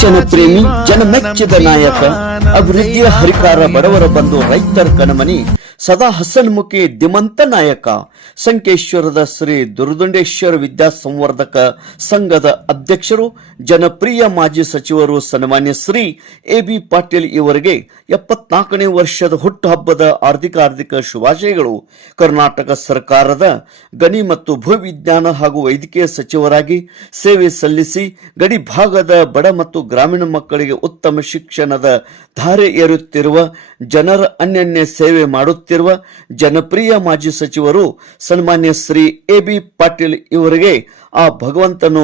ಶಿಕ್ಷಣ ಪ್ರೇಮಿ ಜನಮೆಚ್ಚಿದ ನಾಯಕ ಅಭಿವೃದ್ಧಿಯ ಹರಿಕಾರ ಬಡವರ ಬಂಧು ರೈತರ ಕಣಮನಿ ಸದಾ ಹಸನ್ಮುಖಿ ಧಿಮಂತ ನಾಯಕ ಸಂಕೇಶ್ವರದ ಶ್ರೀ ದುರ್ದುಂಡೇಶ್ವರ ವಿದ್ಯಾ ಸಂವರ್ಧಕ ಸಂಘದ ಅಧ್ಯಕ್ಷರು ಜನಪ್ರಿಯ ಮಾಜಿ ಸಚಿವರು ಸನ್ಮಾನ್ಯ ಶ್ರೀ ಎ.ಬಿ. ಪಾಟೀಲ್ ಇವರಿಗೆ 74ನೇ ವರ್ಷದ ಹುಟ್ಟುಹಬ್ಬದ ಹಾರ್ದಿಕ ಶುಭಾಶಯಗಳು. ಕರ್ನಾಟಕ ಸರ್ಕಾರದ ಗಣಿ ಮತ್ತು ಭೂವಿಜ್ಞಾನ ಹಾಗೂ ವೈದ್ಯಕೀಯ ಸಚಿವರಾಗಿ ಸೇವೆ ಸಲ್ಲಿಸಿ ಗಡಿ ಭಾಗದ ಬಡ ಮತ್ತು ಗ್ರಾಮೀಣ ಮಕ್ಕಳಿಗೆ ಉತ್ತಮ ಶಿಕ್ಷಣದ ಧಾರೆ ಏರುತ್ತಿರುವ ಜನರ ಅನ್ಯನ್ಯ ಸೇವೆ ಮಾಡುತ್ತಿರುವ ಜನಪ್ರಿಯ ಮಾಜಿ ಸಚಿವರು ಸನ್ಮಾನ್ಯ ಶ್ರೀ ಎ.ಬಿ. ಪಾಟೀಲ್ ಇವರಿಗೆ ಆ ಭಗವಂತನು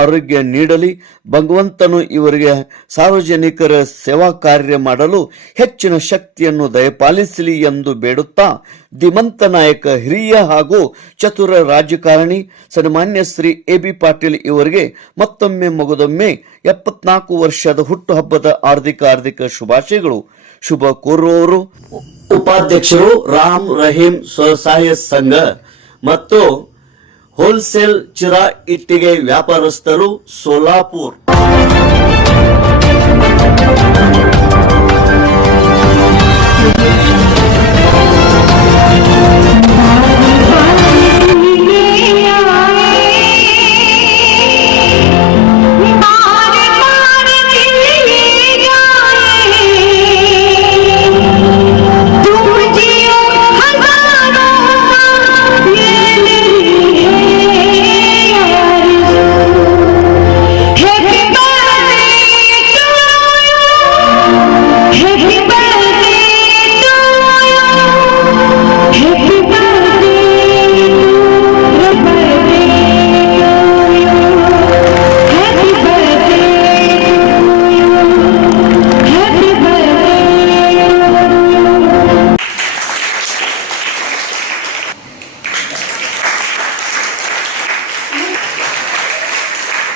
ಆರೋಗ್ಯ ನೀಡಲಿ. ಭಗವಂತನು ಇವರಿಗೆ ಸಾರ್ವಜನಿಕರ ಸೇವಾ ಕಾರ್ಯ ಮಾಡಲು ಹೆಚ್ಚಿನ ಶಕ್ತಿಯನ್ನು ದಯಪಾಲಿಸಲಿ ಎಂದು ಬೇಡುತ್ತಾ ಧಿಮಂತ ನಾಯಕ ಹಿರಿಯ ಹಾಗೂ ಚತುರ ರಾಜಕಾರಣಿ ಸನ್ಮಾನ್ಯ ಶ್ರೀ ಎ.ಬಿ. ಪಾಟೀಲ್ ಇವರಿಗೆ ಮತ್ತೊಮ್ಮೆ ಮಗದೊಮ್ಮೆ 74 ವರ್ಷದ ಹುಟ್ಟುಹಬ್ಬದ ಹಾರ್ದಿಕ ಶುಭಾಶಯಗಳು. ಶುಭ ಕೋರುವವರು ಉಪಾಧ್ಯಕ್ಷರು ರಾಮ್ ರಹೀಂ ಸ್ವಸಹಾಯ ಸಂಘ ಮತ್ತು ಹೋಲ್ಸೇಲ್ ಚಿರಾ ಇಟ್ಟಿಗೆ ವ್ಯಾಪಾರಸ್ಥರು ಸೋಲಾಪುರ್.